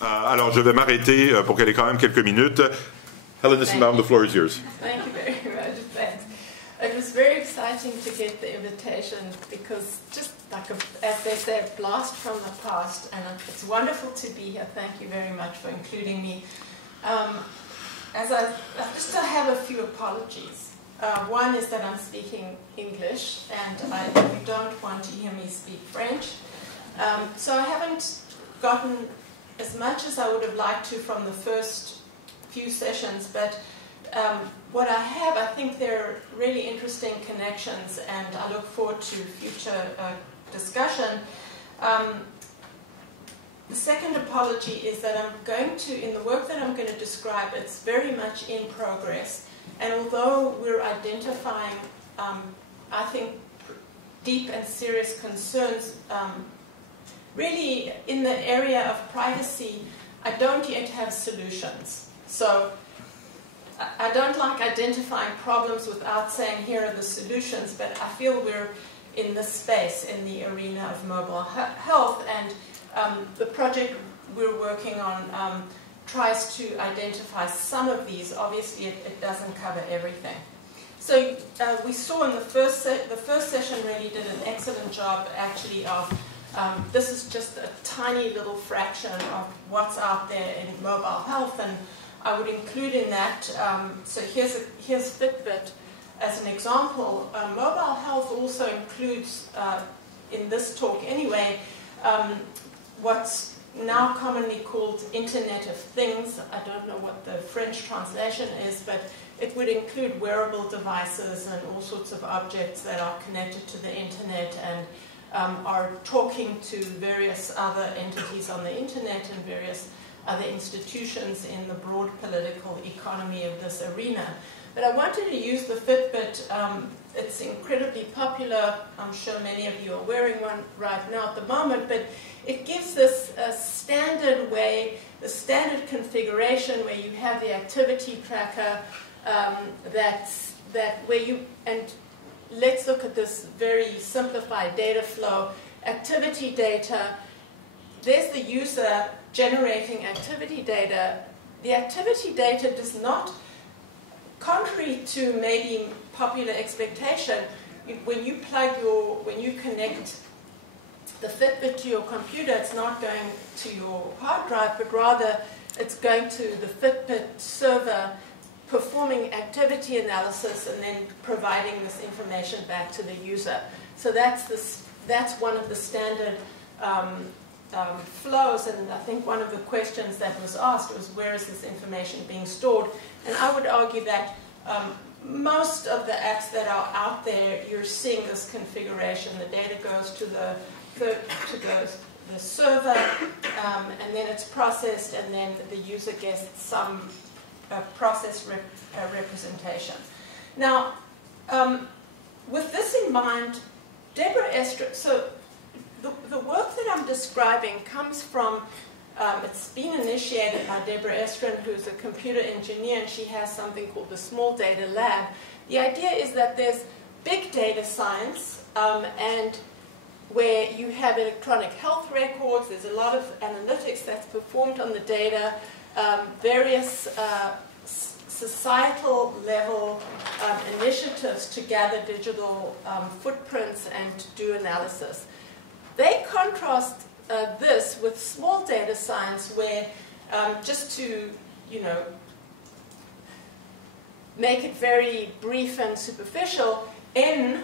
Alors, je vais m'arrêter pour qu'elle ait quand même quelques minutes. Helen Nissenbaum, the floor is yours. Thank you very much. Thanks. It was very exciting to get the invitation because just like, as they say, a blast from the past, and it's wonderful to be here. Thank you very much for including me. I just have a few apologies. One is that I'm speaking English, and you don't want to hear me speak French. So I haven't gotten as much as I would have liked to from the first few sessions, but what I have, I think they're really interesting connections, and I look forward to future discussion. The second apology is that I'm going to, in the work that I'm going to describe, it's very much in progress, and although we're identifying, I think, deep and serious concerns, really in the area of privacy, I don't yet have solutions. So I don't like identifying problems without saying here are the solutions, but I feel we're in this space, in the arena of mobile health, and the project we're working on tries to identify some of these. Obviously, it doesn't cover everything. So we saw in the first session really did an excellent job, actually, of this is just a tiny little fraction of what's out there in mobile health, and I would include in that, so here's Fitbit as an example. Mobile health also includes, in this talk anyway, what's now commonly called Internet of Things. I don't know what the French translation is, but it would include wearable devices and all sorts of objects that are connected to the internet and are talking to various other entities on the internet and various other institutions in the broad political economy of this arena. But I wanted to use the Fitbit. It's incredibly popular. I'm sure many of you are wearing one right now at the moment, but it gives this standard way, the standard configuration where you have the activity tracker where you, and let's look at this very simplified data flow. Activity data, there's the user generating activity data. The activity data does not, contrary to maybe popular expectation, when you connect the Fitbit to your computer, it's not going to your hard drive, but rather it's going to the Fitbit server, performing activity analysis and then providing this information back to the user. So that's one of the standard flows, and I think one of the questions that was asked was, where is this information being stored? And I would argue that most of the apps that are out there, you're seeing this configuration. The data goes to the server, and then it's processed, and then the user gets some process representation. Now, with this in mind, Deborah Estrin, so the work that I'm describing comes from, it's been initiated by Deborah Estrin, who's a computer engineer, and she has something called the Small Data Lab. The idea is that there's big data science, and where you have electronic health records, there's a lot of analytics that's performed on the data, various societal level initiatives to gather digital footprints and to do analysis. They contrast this with small data science, where just to, make it very brief and superficial, N,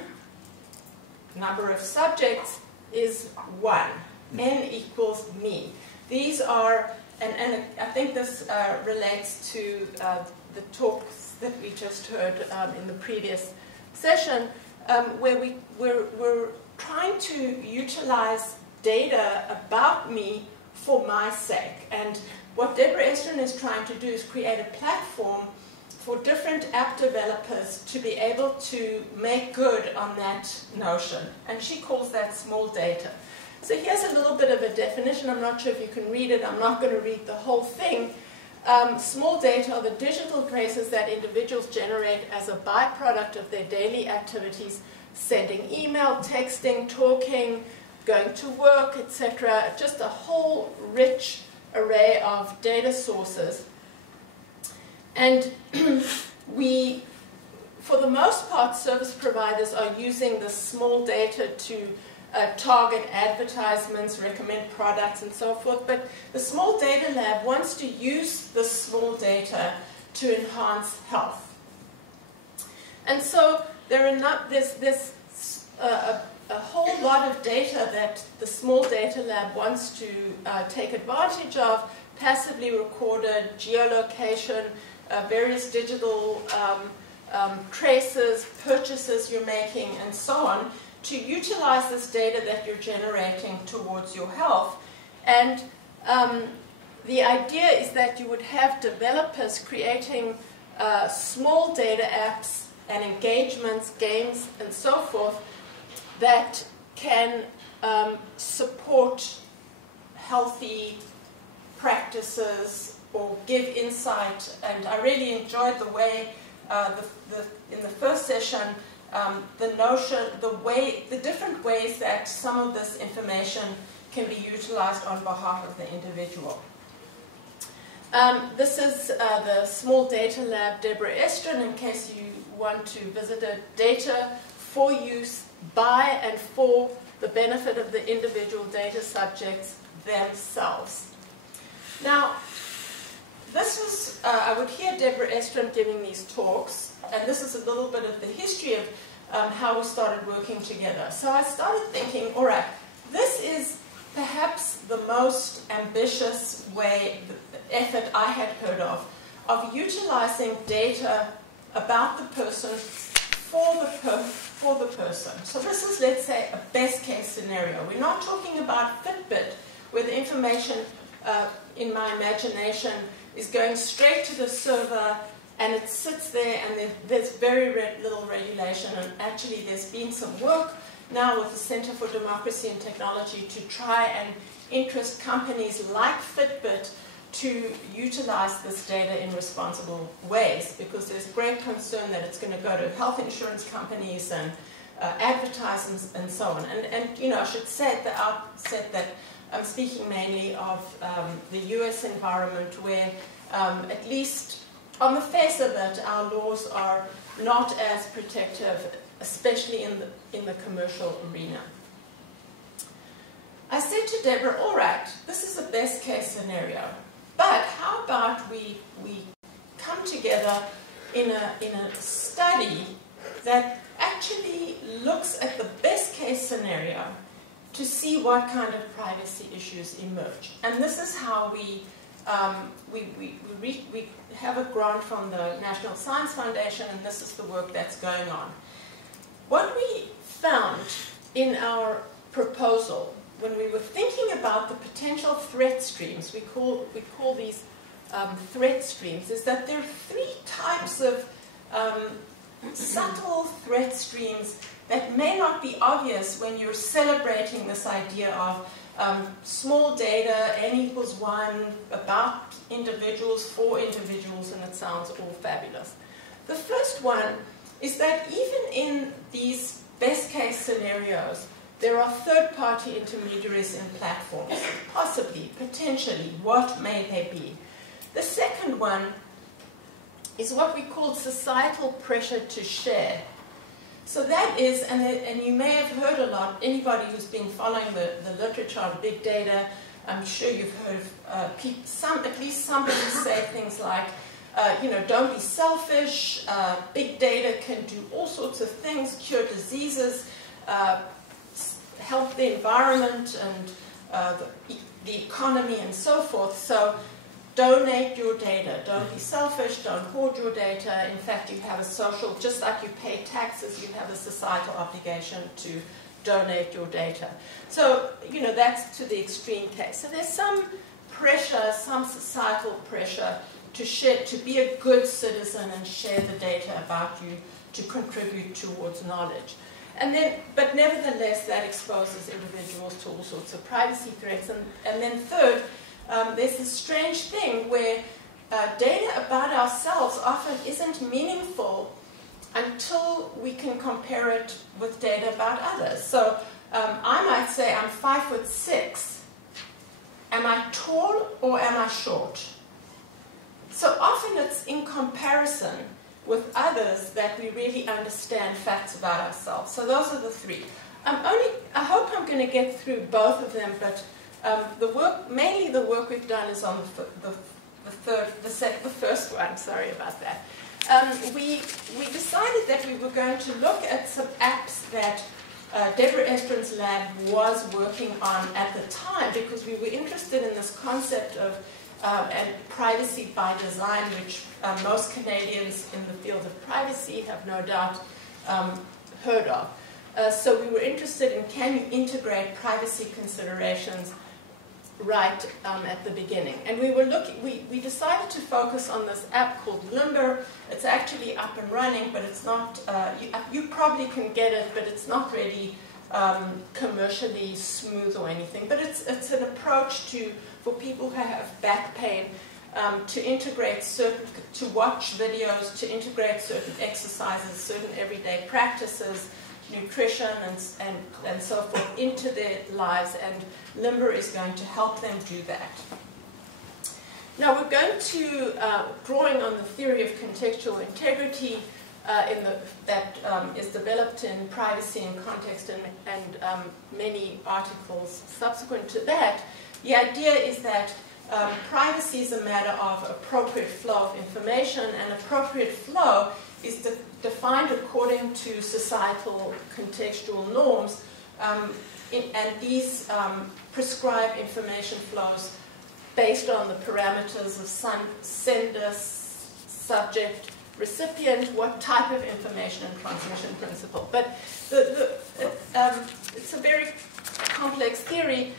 number of subjects, is 1. N equals me. These are, and I think this relates to the talks that we just heard in the previous session, where we're trying to utilize data about me for my sake. And what Deborah Estrin is trying to do is create a platform for different app developers to be able to make good on that notion. And she calls that small data. So here's a little bit of a definition. I'm not sure if you can read it. I'm not going to read the whole thing. Small data are the digital traces that individuals generate as a byproduct of their daily activities, sending email, texting, talking, going to work, etc. Just a whole rich array of data sources. And for the most part, service providers are using the small data to target advertisements, recommend products, and so forth. But the small data lab wants to use the small data to enhance health. And so there's a whole lot of data that the small data lab wants to take advantage of, passively recorded, geolocation, various digital traces, purchases you're making, and so on, to utilize this data that you're generating towards your health. And the idea is that you would have developers creating small data apps and engagements, games, and so forth that can support healthy practices or give insight. And I really enjoyed the way in the first session, the different ways that some of this information can be utilized on behalf of the individual. This is the Small Data Lab, Deborah Estrin, in case you want to visit it. Data for use by and for the benefit of the individual data subjects themselves. Now, this was, I would hear Deborah Estrin giving these talks, and this is a little bit of the history of how we started working together. So I started thinking, all right, this is perhaps the most ambitious effort I had heard of utilizing data about the person for the person. So this is, let's say, a best case scenario. We're not talking about Fitbit, where the information, in my imagination, is going straight to the server, and it sits there, and there's very little regulation. And actually, there's been some work now with the Center for Democracy and Technology to try and interest companies like Fitbit to utilize this data in responsible ways, because there's great concern that it's going to go to health insurance companies and advertisements and so on. And you know, I should say at the outset that I'm speaking mainly of the US environment, where at least on the face of it, our laws are not as protective, especially in the commercial arena. I said to Deborah, all right, this is a best case scenario, but how about we come together in a study that actually looks at the best case scenario to see what kind of privacy issues emerge. And this is how we have a grant from the National Science Foundation, and this is the work that's going on. What we found in our proposal, when we were thinking about the potential threat streams, we call these threat streams, is that there are three types of subtle threat streams that may not be obvious when you're celebrating this idea of small data, n=1, about individuals, for individuals, and it sounds all fabulous. The first one is that even in these best case scenarios, there are third-party intermediaries and platforms, possibly, potentially, what may they be? The second one is what we call societal pressure to share. So that is, and you may have heard a lot, anybody who's been following the literature on big data, I'm sure you've heard at least somebody say things like, you know, don't be selfish, big data can do all sorts of things, cure diseases, help the environment and the economy and so forth. So donate your data. Don't be selfish. Don't hoard your data. In fact, you have a social, just like you pay taxes, you have a societal obligation to donate your data. So, you know, that's to the extreme case. So there's some pressure, some societal pressure to share, to be a good citizen and share the data about you to contribute towards knowledge. And then, but nevertheless, that exposes individuals to all sorts of privacy threats. And then third, there's this strange thing where data about ourselves often isn't meaningful until we can compare it with data about others. So I might say I'm 5'6", am I tall or am I short? So often it's in comparison with others that we really understand facts about ourselves. So those are the three. I hope I'm going to get through both of them, but mainly the work we've done is on the first one. Sorry about that. We decided that we were going to look at some apps that Deborah Estrin's lab was working on at the time, because we were interested in this concept of and privacy by design, which most Canadians in the field of privacy have no doubt heard of. So we were interested in, can you integrate privacy considerations right at the beginning? And we decided to focus on this app called Limber. It's actually up and running, but it's not, you probably can get it, but it's not really commercially smooth or anything. But it's an approach for people who have back pain, to integrate to watch videos, to integrate certain exercises, certain everyday practices, nutrition and so forth into their lives, and Limber is going to help them do that. Now we're going to, drawing on the theory of contextual integrity that is developed in Privacy and Context and many articles subsequent to that. The idea is that privacy is a matter of appropriate flow of information, and appropriate flow is defined according to societal contextual norms, and these prescribe information flows based on the parameters of sender, subject, recipient, what type of information and transmission principle. But it's a very complex theory.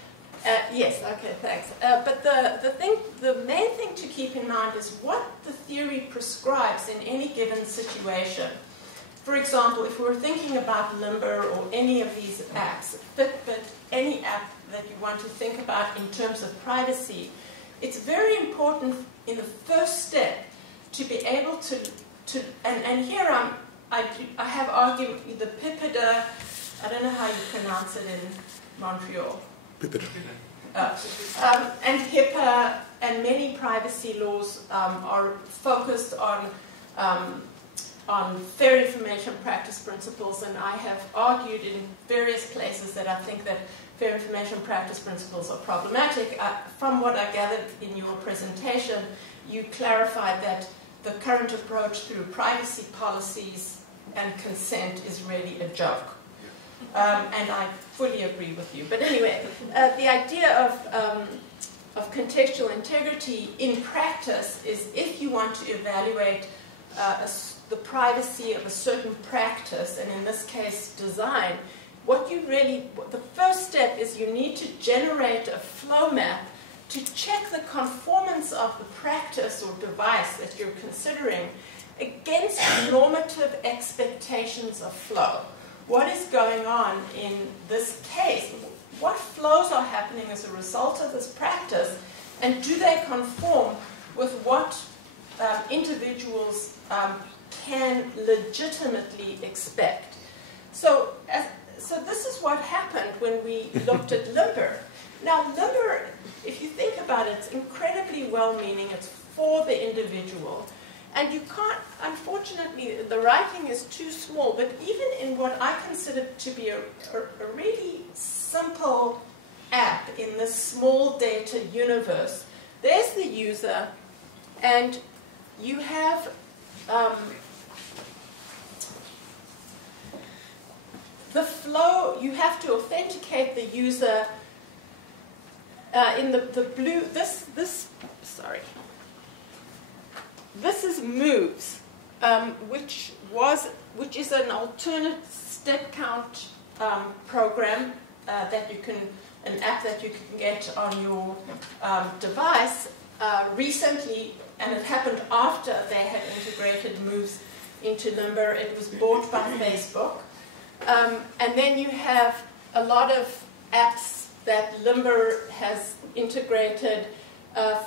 Yes, okay, thanks. But the main thing to keep in mind is what the theory prescribes in any given situation. For example, if we're thinking about Limber or any of these apps, Fitbit, any app that you want to think about in terms of privacy, it's very important in the first step to be able to and here I have argued the PIPEDA, I don't know how you pronounce it in Montreal. And HIPAA and many privacy laws are focused on fair information practice principles, and I have argued in various places that I think that fair information practice principles are problematic. From what I gathered in your presentation, you clarified that the current approach through privacy policies and consent is really a joke. And I fully agree with you. But anyway, the idea of contextual integrity in practice is if you want to evaluate the privacy of a certain practice, and in this case design, the first step is you need to generate a flow map to check the conformance of the practice or device that you're considering against normative expectations of flow. What is going on in this case? What flows are happening as a result of this practice, and do they conform with what individuals can legitimately expect? So this is what happened when we looked at Limber. Now, Limber, if you think about it, it's incredibly well-meaning. It's for the individual. And you can't, unfortunately, the writing is too small, but even in what I consider to be a really simple app in this small data universe, there's the user, and you have the flow. You have to authenticate the user in the blue. This is Moves, which is an alternate step count program an app that you can get on your device recently, and it happened after they had integrated Moves into Limber. It was bought by Facebook, and then you have a lot of apps that Limber has integrated.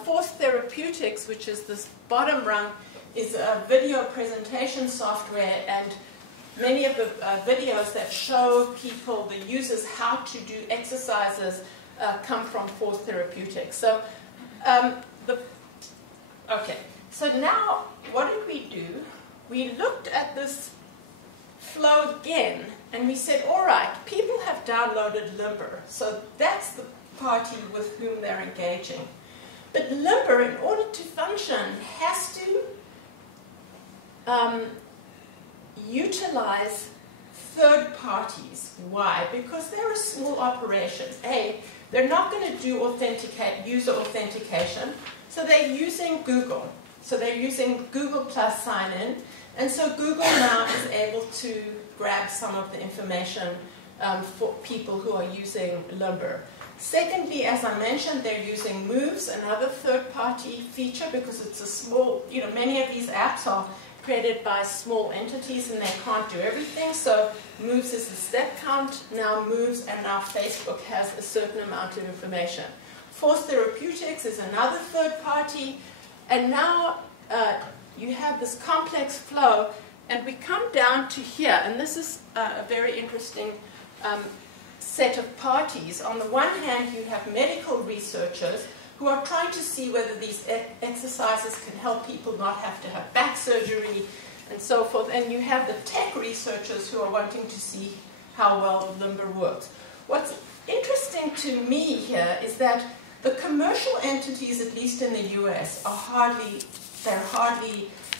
Force Therapeutics, which is this bottom rung, is a video presentation software, and many of the videos that show people, the users, how to do exercises come from force therapeutics. So, so now what did we do? We looked at this flow again, and we said, all right, people have downloaded Limber, so that's the party with whom they're engaging. But Limber, in order to function, has to utilize third parties. Why? Because they're a small operation. They're not going to do user authentication, so they're using Google. So they're using Google Plus sign-in, and so Google now is able to grab some of the information for people who are using Limber. Secondly, as I mentioned, they're using Moves, another third-party feature, because it's a small, many of these apps are created by small entities and they can't do everything. So Moves is a step count, now Moves, and now Facebook has a certain amount of information. Force Therapeutics is another third party, and now you have this complex flow, and we come down to here, and this is a very interesting set of parties. On the one hand, you have medical researchers who are trying to see whether these exercises can help people not have to have back surgery and so forth. And you have the tech researchers who are wanting to see how well Limber works. What's interesting to me here is that the commercial entities, at least in the US,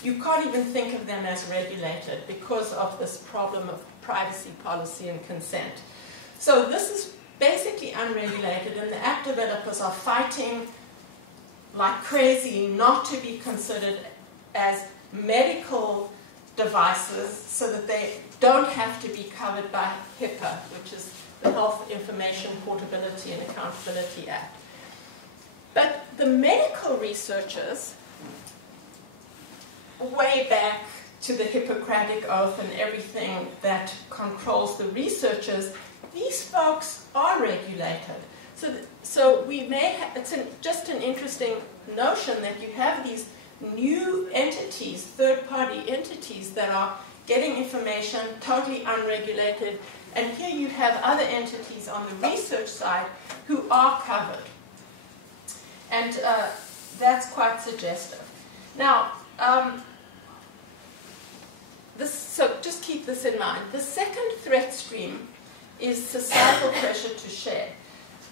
you can't even think of them as regulated because of this problem of privacy policy and consent. So this is basically unregulated, and the app developers are fighting like crazy not to be considered as medical devices so that they don't have to be covered by HIPAA, which is the Health Information Portability and Accountability Act. But the medical researchers, way back to the Hippocratic Oath and everything that controls the researchers, these folks are regulated. So we may have, just an interesting notion that you have these new entities, third-party entities that are getting information totally unregulated, and here you have other entities on the research side who are covered. And that's quite suggestive. Now, so just keep this in mind. The second threat stream is societal pressure to share.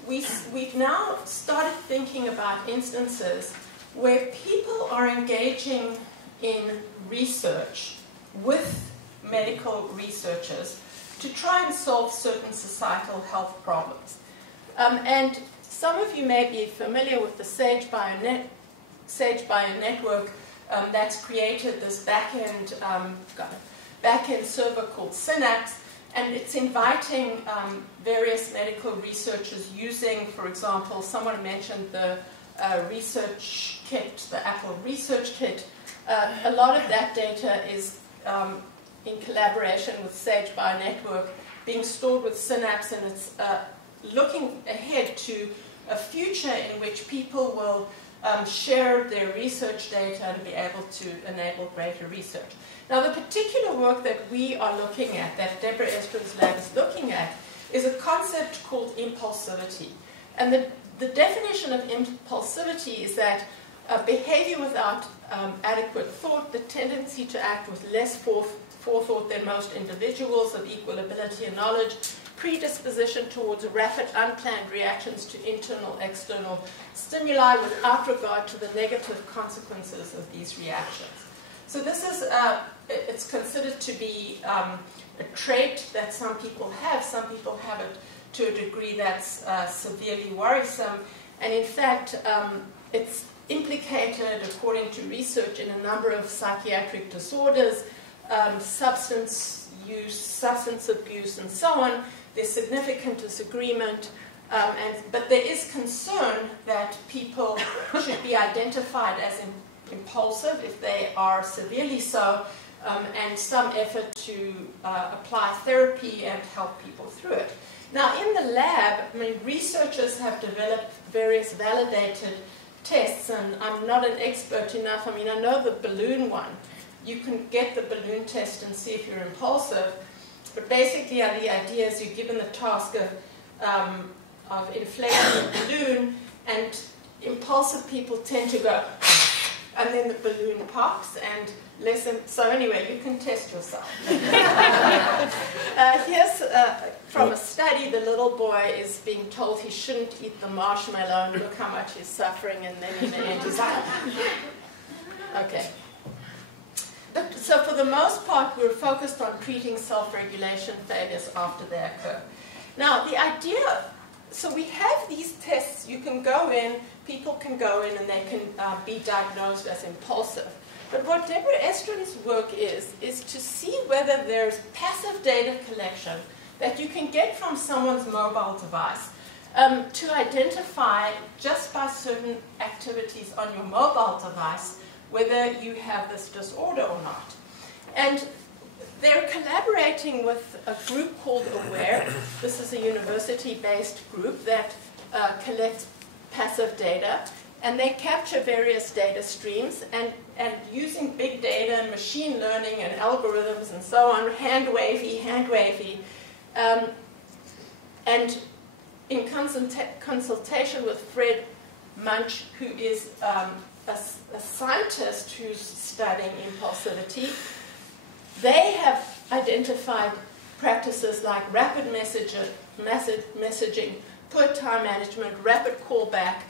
We've now started thinking about instances where people are engaging in research with medical researchers to try and solve certain societal health problems. And some of you may be familiar with the Sage Bio network that's created this back-end server called Synapse, and it's inviting various medical researchers using, for example, someone mentioned the research kit, the Apple Research Kit. A lot of that data is in collaboration with Sage Bio network being stored with Synapse, and it's looking ahead to a future in which people will share their research data and be able to enable greater research. Now, the particular work that we are looking at, that Deborah Estrin's lab is looking at, is a concept called impulsivity. And the definition of impulsivity is that behavior without adequate thought, the tendency to act with less forethought than most individuals of equal ability and knowledge, predisposition towards rapid, unplanned reactions to internal, external stimuli without regard to the negative consequences of these reactions. So this is, it's considered to be a trait that some people have. Some people have it to a degree that's severely worrisome. And in fact, it's implicated, according to research, in a number of psychiatric disorders, substance use, substance abuse, and so on. There's significant disagreement, but there is concern that people should be identified as impulsive if they are severely so, and some effort to apply therapy and help people through it. Now, in the lab, researchers have developed various validated tests, and I'm not an expert enough. I know the balloon one. You can get the balloon test and see if you're impulsive. But basically, the idea is you're given the task of inflating a balloon, and impulsive people tend to go, and then the balloon pops, and so anyway, you can test yourself. Here's from a study, the little boy is being told he shouldn't eat the marshmallow, and look how much he's suffering, and then in the end he's like, okay. So for the most part, we're focused on treating self-regulation failures after they occur. Now, the idea, so we have these tests. You can go in, people can go in, and they can be diagnosed as impulsive. But what Deborah Estrin's work is to see whether there's passive data collection that you can get from someone's mobile device to identify just by certain activities on your mobile device whether you have this disorder or not. And they're collaborating with a group called AWARE. This is a university-based group that collects passive data, and they capture various data streams, and using big data and machine learning and algorithms and so on, hand wavy, and in consultation with Fred Munch, who is a scientist who's studying impulsivity, they have identified practices like rapid messaging, poor time management, rapid callback,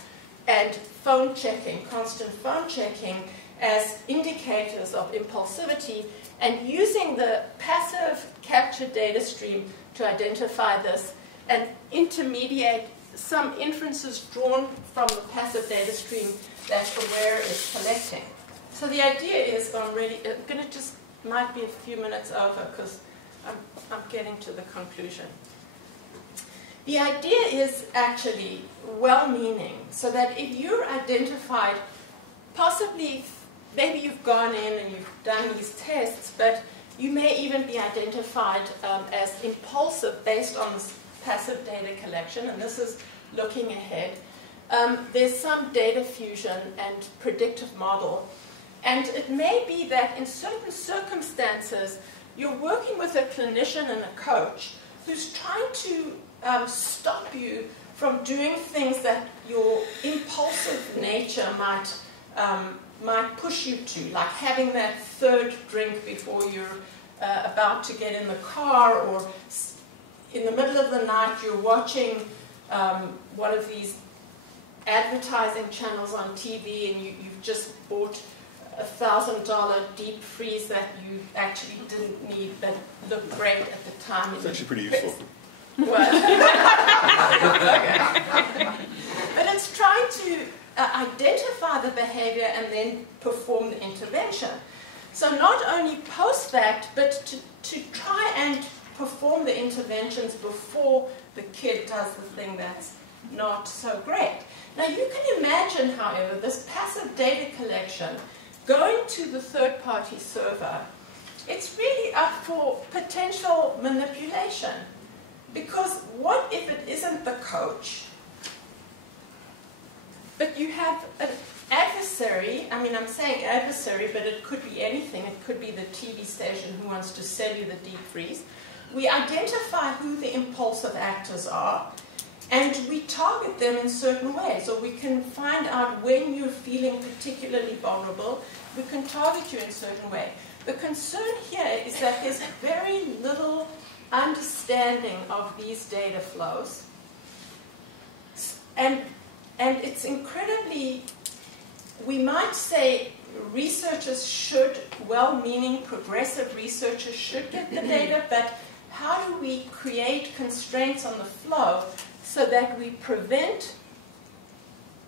and phone checking, constant phone checking, as indicators of impulsivity, and using the passive captured data stream to identify this and intermediate some inferences drawn from the passive data stream that AWARE is collecting. So the idea is, I'm going to just, might be a few minutes over because I'm getting to the conclusion. The idea is actually well-meaning, so that if you're identified, possibly, maybe you've gone in and you've done these tests, but you may even be identified as impulsive based on this passive data collection, and this is looking ahead. There's some data fusion and predictive model, and it may be that in certain circumstances, you're working with a clinician and a coach who's trying to stop you from doing things that your impulsive nature might push you to, like having that third drink before you're about to get in the car, or in the middle of the night you're watching one of these advertising channels on TV, and you've just bought $1,000 deep freeze that you actually didn't need but looked great at the time. It's actually pretty useful. What? Okay. But it's trying to identify the behavior and then perform the intervention. So not only post-fact, but to try and perform the interventions before the kid does the thing that's not so great. Now you can imagine, however, this passive data collection going to the third-party server, it's really up for potential manipulation. Because what if it isn't the coach, but you have an adversary? I mean, I'm saying adversary, but it could be anything. It could be the TV station who wants to sell you the deep freeze. We identify who the impulsive actors are, and we target them in certain ways. So we can find out when you're feeling particularly vulnerable. We can target you in a certain way. The concern here is that there's very little understanding of these data flows. And it's incredibly, we might say researchers should, well-meaning progressive researchers should get the data, but how do we create constraints on the flow so that we prevent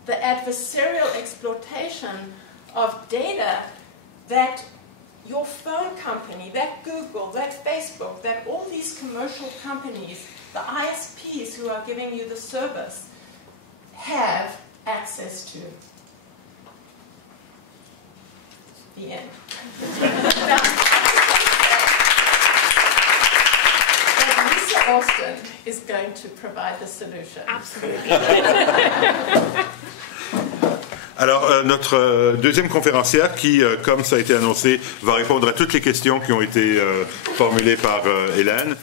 the adversarial exploitation of data that your phone company, that Google, that Facebook, that all these commercial companies, the ISPs who are giving you the service, have access to? The end. Lisa Austin is going to provide the solution. Absolutely. Alors, notre deuxième conférencière qui, comme ça a été annoncé, va répondre à toutes les questions qui ont été formulées par Hélène,